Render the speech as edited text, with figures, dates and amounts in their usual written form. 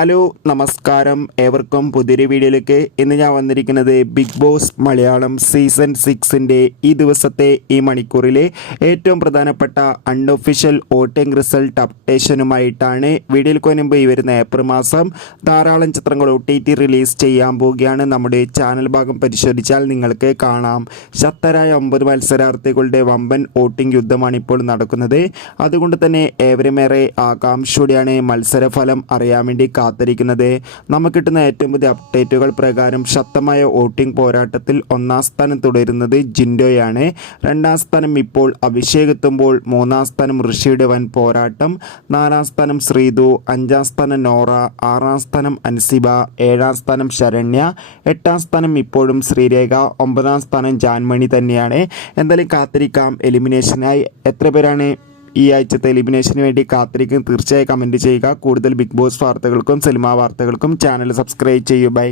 Hello നമസ്കാരം, ഏവർക്കും പുതിയൊരു വീഡിയോയിലേക്ക് ഇന്ന് ഞാൻ വന്നിരിക്കുന്നത് ബിഗ് ബോസ് മലയാളം സീസൺ 6ൻ്റെ ഈ ദിവസത്തെ ഈ മണിക്കൂറിലെ ഏറ്റവും പ്രധാനപ്പെട്ട അൺഒഫീഷ്യൽ വോട്ടിംഗ് റിസൾട്ട് അപ്ഡേഷനുമായിട്ടാണ്. വീഡിയോയ്ക്ക് മുൻപ് ഈ വരുന്ന ഏപ്രിൽ മാസം ധാരാളം ചിത്രങ്ങൾ OTT റിലീസ് ചെയ്യാൻ പോവുകയാണ്. നമ്മുടെ ചാനൽ ഭാഗം പരിശോധിച്ചാൽ നിങ്ങൾക്ക് കാണാം. ശക്തരായ 9 മത്സരാർത്ഥികളുടെ വമ്പൻ വോട്ടിംഗ് യുദ്ധമാണ് ഇപ്പോൾ നടക്കുന്നത്. അതുകൊണ്ട് തന്നെ ഏവരുമേറെ ആകാംക്ഷയോടെയാണ് മത്സരഫലം അറിയാൻ വേണ്ടി കാത്തിരിക്കുന്നത്. നമുക്ക് കിട്ടുന്ന ഏറ്റവും പുതിയ അപ്ഡേറ്റുകൾ പ്രകാരം ശക്തമായ വോട്ടിംഗ് പോരാട്ടത്തിൽ 1ാം സ്ഥാനം തുടരുന്നത് ജിൻഡോയാണ്. 2ാം സ്ഥാനം ഇപ്പോൾ അഭിഷേക് എത്തുമ്പോൾ 3ാം സ്ഥാനം ഋഷിയുടെ വൻ പോരാട്ടം, 4ാം സ്ഥാനം ശ്രീതു, 5ാം സ്ഥാനം നോറ, 6ാം സ്ഥാനം അൻസിബ, 7ാം സ്ഥാനം ശരണ്യ, 8ാം സ്ഥാനം ഇപ്പോഴും ശ്രീരേഖ, 9ാം സ്ഥാനം ജാൻമണി തന്നെയാണ്. എന്തായാലും കാത്തിരിക്കാം. എലിമിനേഷനായി എത്ര പേരാണ് ഈ ആഴ്ചത്തെ എലിമിനേഷന് വേണ്ടി കാത്തിരിക്കും? തീർച്ചയായും കമൻറ്റ് ചെയ്യുക. കൂടുതൽ ബിഗ് ബോസ് വാർത്തകൾക്കും സിനിമാ വാർത്തകൾക്കും ചാനൽ സബ്സ്ക്രൈബ് ചെയ്യൂ. ബൈ.